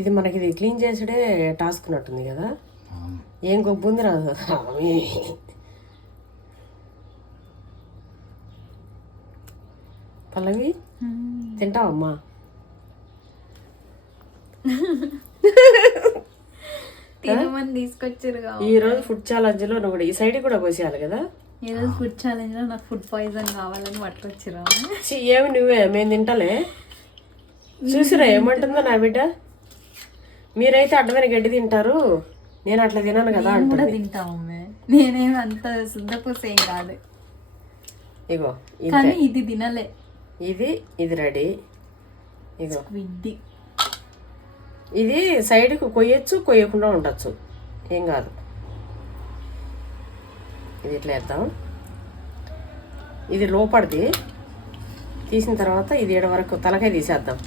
ఇది మనకి ఇది క్లీన్ చేసుడే టాస్క్ ఉన్నట్టుంది కదా. ఏం గొప్ప ఉంది రాదు. పల్లవి తింటావమ్మా? తీసుకొచ్చారు ఈ రోజు ఫుడ్ ఛాలెంజ్లో నువ్వు ఈ సైడ్ కూడా కోసేయాలి కదా. ఈ రోజు ఫుడ్ ఛాలెంజ్లో నాకు ఫుడ్ పాయిజన్ కావాలని పట్టుకొచ్చారు. ఏమి నువ్వే? మేము తింటలే. చూసిరా ఏమంటుందో నా బిడ్డ? మీరైతే అడ్డమైన గడ్డి తింటారు. నేను అట్లా తినను కదా కూడా అంటుంది. తింటాము నేనేం అంత శుద్ధపూస కాదు. ఇగో ఇది కానీ ఇది తినలే. ఇది ఇది రెడీ. ఇగో. విడ్డి ఇది సైడ్కి కొయ్యొచ్చు కొయ్యకుండా ఉండొచ్చు. ఏం కాదు. ఇది ఇట్లా వేద్దాం. ఇది లోపడిది. తీసిన తర్వాత ఇది ఏడు వరకు తలకాయ తీసేద్దాం.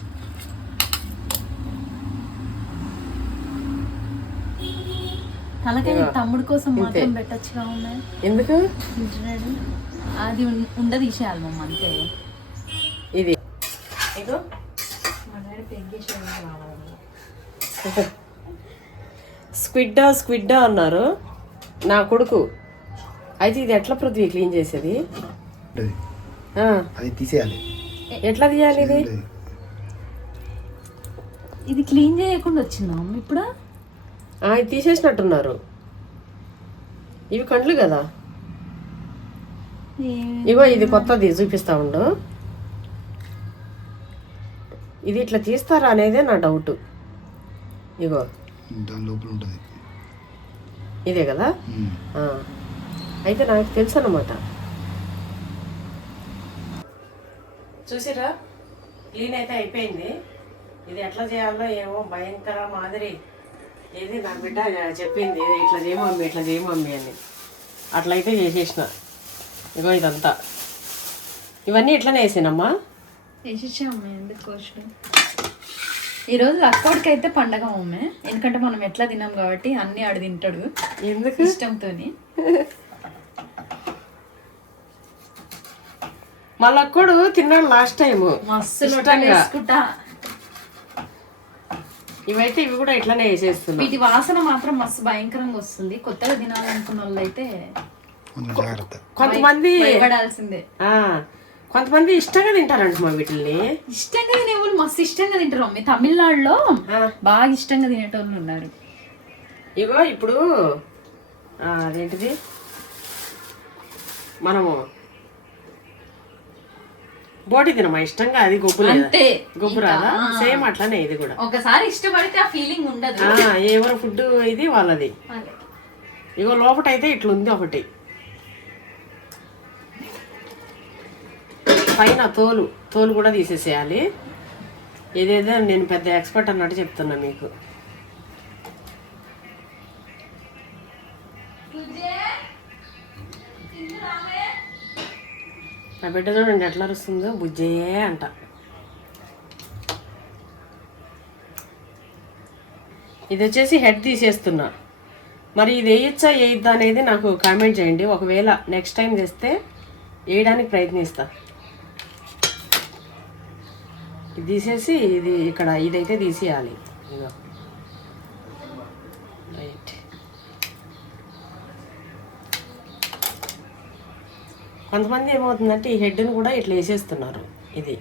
తలకాయ తమ్ముడు కోసం మాత్రం పెట్టచ్చుగా ఉన్నాయి ఎందుకు? అది ఉం- ఉండ తీసేయాలి మమ్మ అంతే. ఇది. స్క్విడ్డా స్క్విడ్డా అన్నారు. నా కొడుకు. అయితే ఇది ఎట్లా పృథ్వీ క్లీన్ చేసేది? అది. తీసేయాలి. ఎట్లా తీయాలి ఇది. ఇది క్లీన్ చేయకుండా వచ్చిందా ఇప్పుడు? ఇది తీసేసినట్టున్నారు. ఇవి కండ్లు కదా? ఇగో ఇది కొత్తది చూపిస్తా ఉండు. ఇది ఇట్లా తీస్తారా అనేదే నా డౌట్. ఇగో. ఇదే కదా. అయితే నాకు తెలుసు అనమాట చూసిరా క్లీన్ అయితే అయిపోయింది. ఇది ఎట్లా చేయాలో ఏమో భయంకర మాదిరి. ఏది నా బిడ్డ చెప్పింది "ఇది ఇట్లా చేయమమ్మి ఇట్లా చేయమమ్మి అని. అట్లయితే చేసేసిన. ఇగో ఇదంతా. ఇవన్నీ ఇట్లనే వేసానమ్మా? వేసేసాము ఎందుకు కోచు ఈరోజు అక్కోడికి అయితే పండగ మమ్మీ ఎందుకంటే మనం ఎట్లా తినాం కాబట్టి అన్ని ఆడు తింటాడు. ఎందుకు? ఇష్టంతోని. మళ్ళీ కూడా తిన్నాను లాస్ట్ టైం మస్తు వేసుకుంటా. ఇవైతే ఇవి కూడా ఇట్లనే వేసేస్తున్నా. వీటి వాసన మాత్రం మస్తు భయంకరంగా వస్తుంది. కొత్తగా తినాలనుకున్న వాళ్ళు అయితే జాగ్రత్త. కొంతమంది భయపడాల్సిందే. ఆ, కొంతమంది ఇష్టంగా తింటారంట మా వీటిల్ని. ఇష్టంగా తినే వాళ్ళు మస్తు ఇష్టంగా తింటారు మమ్మీ తమిళనాడులో. బాగా ఇష్టంగా తినేటోళ్ళు ఉన్నారు. ఇగో ఇప్పుడు ఆ, అదేంటిది? మనము బోటి తినమా? ఇష్టంగా అది అంతే. గొబ్బు రాదా? సేమ్ అట్లానే ఇది కూడా. ఒకసారి ఇష్టపడితే ఆ ఫీలింగ్ ఉండదు. ఎవరి ఫుడ్ ఇది వాళ్ళది. ఇగో లోపట అయితే ఇట్లుంది ఒకటి. పైన తోలు తోలు కూడా తీసేసేయాలి. ఏదేదో నేను పెద్ద ఎక్స్పర్ట్ అన్నట్టు చెప్తున్నా మీకు. నా బిడ్డ చూడండి ఎట్లా అరుస్తుందో బుజ్జయే అంట. ఇది వచ్చేసి హెడ్ తీసేస్తున్నా. మరి ఇది వేయచ్చా వేయద్దా అనేది నాకు కామెంట్ చేయండి. ఒకవేళ నెక్స్ట్ టైం చేస్తే వేయడానికి ప్రయత్నిస్తా. ఇది తీసేసి ఇది ఇక్కడ ఇదైతే తీసేయాలి ఇదిగో రైట్ కొంతమంది ఏమవుతుందంటే ఈ హెడ్ని కూడా ఇట్లా వేసేస్తున్నారు. ఇది.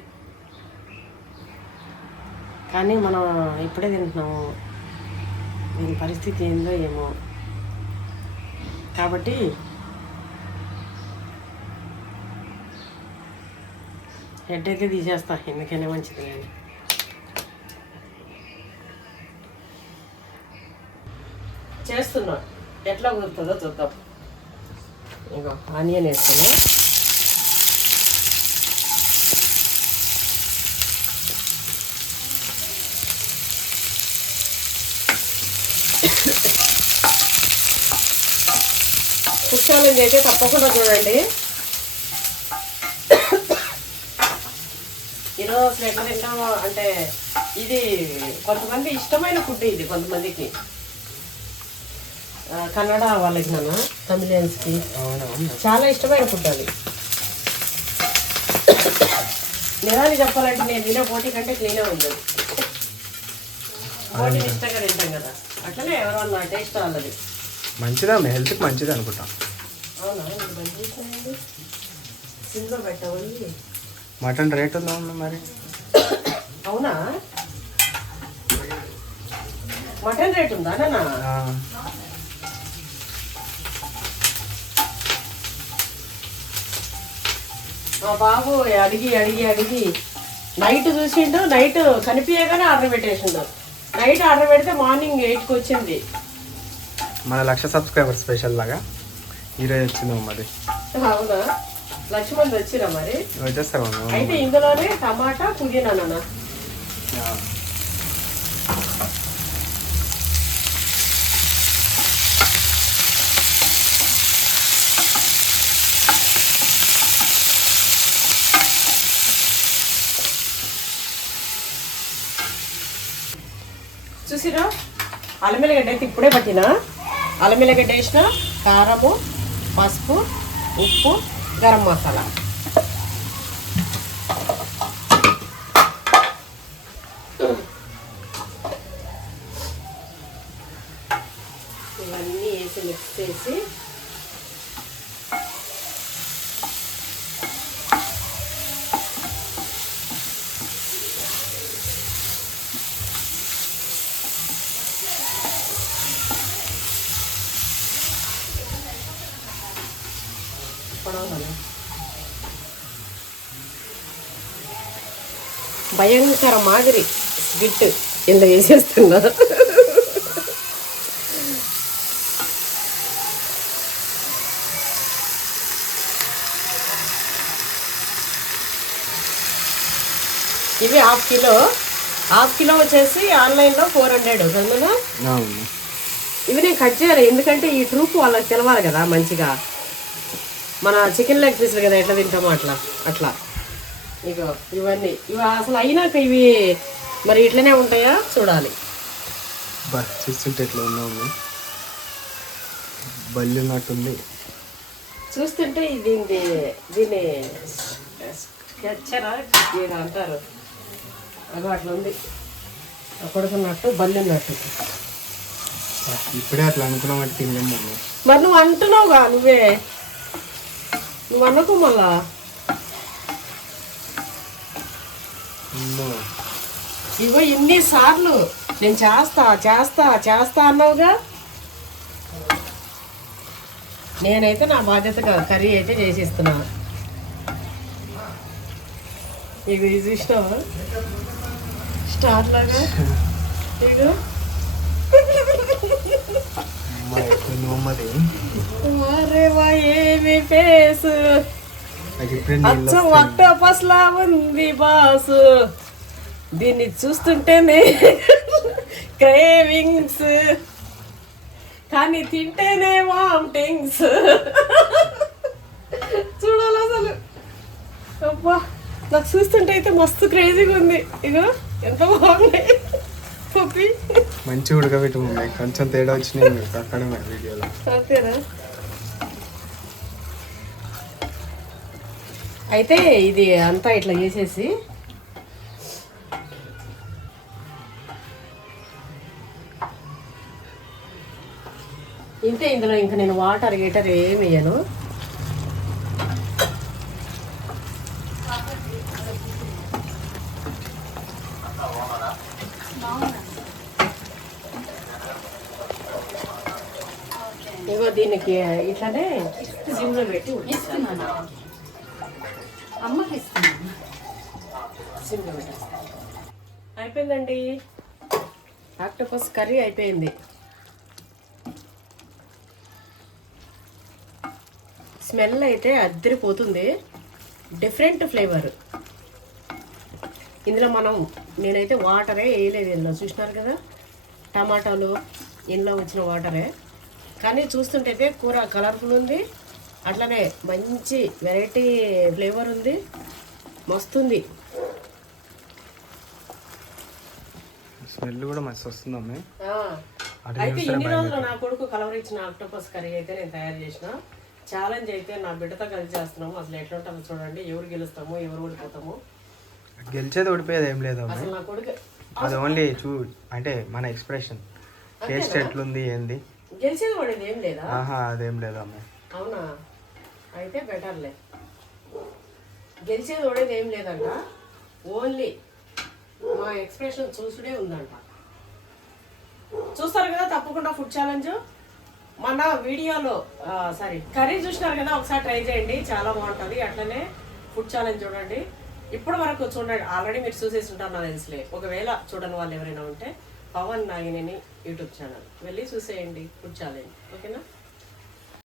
కానీ మనం ఇప్పుడే తింటున్నాము. దీని పరిస్థితి ఏందో ఏమో. కాబట్టి హెడ్ అయితే తీసేస్తా. ఎందుకైనా మంచిది కానీ. చేస్తున్నా. ఎట్లా కుదురుతుందో చూద్దాం. ఇంకా ఆనియన్ వేస్తున్నా ఫుడ్ ఛాలెంజ్ అయితే తప్పకుండా చూడండి. ఈరోజు అసలు ఎట్లా అంటే ఇది కొంతమంది ఇష్టమైన ఫుడ్ ఇది కొంతమందికి. కన్నడ వాళ్ళకి నన్ను. తమిళియన్స్కి. చాలా ఇష్టమైన ఫుడ్ అది. నిజాన్ని చెప్పాలంటే నేను తినే పోటీ కంటే క్లీనే ఉంది అది. బోటి ఇష్టంగా తింటాం కదా. అట్లనే ఎవరన్నా టేస్ట్ వాళ్ళది మంచిదా? హెల్త్కి మంచిది అనుకుంటా. మటన్ రేట్ ఉందా ఉంది మరి? అవునా? మటన్ రేట్ ఉందా? నాన్న మా బాబు అడిగి అడిగి అడిగి నైట్ చూసిండు నైట్ కనిపించగానే ఆర్డర్ పెట్టేసిండు. నైట్ ఆర్డర్ పెడితే మార్నింగ్ ఎయిట్కి వచ్చింది. మన లక్ష సబ్స్క్రైబర్ స్పెషల్ లాగా ఈరోజు వచ్చింది మరి అవునా? లక్ష మంది వచ్చిరా మరి? వచ్చేస్తాం అయితే ఇందులోనే టమాటా పుదీనా చూసిరా? అల్లమెల్లగడ్డ అయితే ఇప్పుడే పట్టిన. అల్లమెల్లగడ్డ వేసిన కారము పసుపు ఉప్పు గరం మసాలా. ఇవన్నీ వేసి మిక్స్ చేసి భయంకర మాదిరి స్విట్ ఇంత వేసేస్తున్నా. ఇవి హాఫ్ కిలో. హాఫ్ కిలో వచ్చేసి ఆన్లైన్లో ఫోర్ హండ్రెడ్ అవును. ఇవి నేను కట్ చేయాలి ఎందుకంటే ఈ ట్రూప్ వాళ్ళకి తెలవాలి కదా మంచిగా. మన చికెన్ లెగ్ పీసులు కదా ఎట్లా తింటామో అట్లా అట్లా. ఇగో ఇవన్నీ. ఇవి అసలు అయినాక ఇవి మరి ఇట్లనే ఉంటాయా? చూడాలి. చూస్తుంటే ఎట్లా ఉన్నాము బల్లి ఉన్నట్టుంది చూస్తుంటే దీన్ని దీన్ని స్కెచ్చరా? ఏదో అంటారు. అగో అట్లా ఉంది. కొడుకున్నట్టు బల్లి ఉన్నట్టు బా, ఇప్పుడే అట్లా మమ్మీ మరి నువ్వు అంటున్నావుగా నువ్వే. నువ్వు అనకు మళ్ళా. ఇగో ఇన్ని సార్లు. నేను చేస్తా చేస్తా చేస్తా అన్నావుగా? నేనైతే నా బాధ్యతగా కర్రీ అయితే చేసిస్తున్నా. ఇది చూసినావా? స్టార్ లాగా. ఇగో అచ్చం అక్టోపస్ లా ఉంది బాసు. దీన్ని చూస్తుంటేనే క్రేవింగ్స్. కానీ తింటేనే వామిటింగ్స్ చూడాలి అసలు. అబ్బా నాకు చూస్తుంటే అయితే మస్తు క్రేజీగా ఉంది. ఇగో ఎంత బాగుంది. మంచిగా ఉడకబెట్టు మమ్మీ. కొంచెం తేడా వచ్చినాయి మీకు అక్కడే వీడియోలో. అయితే ఇది అంతా ఇట్లా చేసేసి ఇంతే ఇందులో ఇంకా నేను వాటర్ గీటర్ ఏమి వేయను. ఇగో దీనికి ఇట్లానే సిమ్లో పెట్టి ఇస్తున్నాను అమ్మకి ఇస్తున్నాను. సిమ్లో పెట్టి అయిపోయిందండి. ఆక్టోపస్ కర్రీ అయిపోయింది. స్మెల్ అయితే అద్దరిపోతుంది. Different flavour. ఇందులో మనం నేనైతే వాటరే వేయలేదు ఇందులో. చూసినారు కదా? టమాటాలు ఇందులో వచ్చిన వాటరే. కానీ చూస్తుంటే కూర కలర్ఫుల్ ఉంది. అట్లనే మంచి వెరైటీ ఫ్లేవర్ ఉంది. మస్తుంది. స్మెల్ కూడా మస్తు వస్తుంది మమ్మీ ఆ, అటు అయితే ఇన్ని రోజులు నా కొడుకు కలవర్ ఇచ్చిన ఆక్టోపస్ కర్రీ అయితే నేను తయారు చేసిన. ఛాలెంజ్ అయితే నా బిడ్డతో కలిసి చేస్తున్నాము. అసలు ఎట్లా ఉంటుందో చూడండి. ఎవరు గెలుస్తాము ఎవరు ఓడిపోతాము. గెలిచేది ఓడిపోయేది ఏం లేదు అసలు నా కొడుకు అది ఓన్లీ చూ అంటే మన ఎక్స్ప్రెషన్ టేస్ట్ ఎట్లుంది ఏంది? గెలిచేది పడేది ఏం లేదా? ఆహా అదేం లేదు అవునా? అయితే బెటర్లే. గెలిచేది ఓడేది ఏం లేదంట. ఓన్లీ మా ఎక్స్ప్రెషన్ చూసుడే ఉందంట. చూస్తారు కదా తప్పకుండా ఫుడ్ ఛాలెంజ్. మన వీడియోలో సారీ కర్రీ చూసినారు కదా ఒకసారి ట్రై చేయండి. చాలా బాగుంటుంది. అట్లనే ఫుడ్ ఛాలెంజ్ చూడండి. ఇప్పటి వరకు చూడండి ఆల్రెడీ మీరు చూసేసి ఉంటారు నాకు తెలుసులే ఒకవేళ చూడని వాళ్ళు ఎవరైనా ఉంటే పవన్ నాగినేని యూట్యూబ్ ఛానల్. వెళ్ళి చూసేయండి ఫుడ్ ఛాలెంజ్. ఓకేనా?